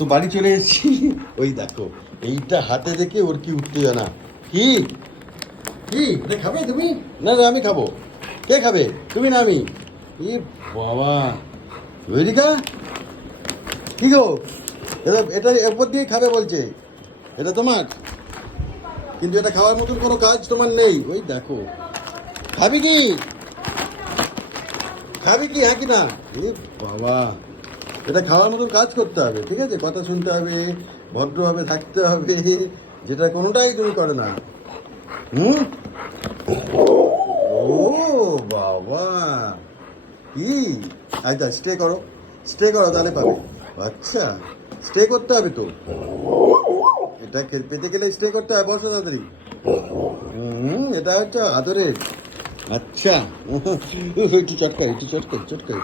তো বাড়ি চলে এসেছি। ওই দেখো এইটা হাতে দেখে ওর কি উত্তেজনা। কি কি এটা খাবে তুমি? না না আমি খাবো। কে খাবে, তুমি না আমি? এ বাবা, বেরিকা কি গো, এটা এটা এরপর দিয়ে খাবে বলছে। এটা তোমার, কিন্তু এটা খাওয়ার মতন কোনো কাজ তোমার নেই। ওই দেখো, খাবি কি? খাবি কি, হ্যাঁ কি না? এ বাবা, এটা খাওয়ার মতন কাজ করতে হবে, ঠিক আছে? কথা শুনতে হবে, ভদ্রভাবে থাকতে হবে, যেটা কোনোটাই তুমি করে না। হুম। ও বাবা, কি? আচ্ছা স্টে করো, স্টে করো তাহলে পাবে। আচ্ছা, স্টে করতে হবে তো, এটা পেতে গেলে স্টে করতে হবে। বসো তাড়াতাড়ি। হুম, এটা হচ্ছে আদরের। আচ্ছা, একটু চটকাই, একটু চটকাই, চটকাই।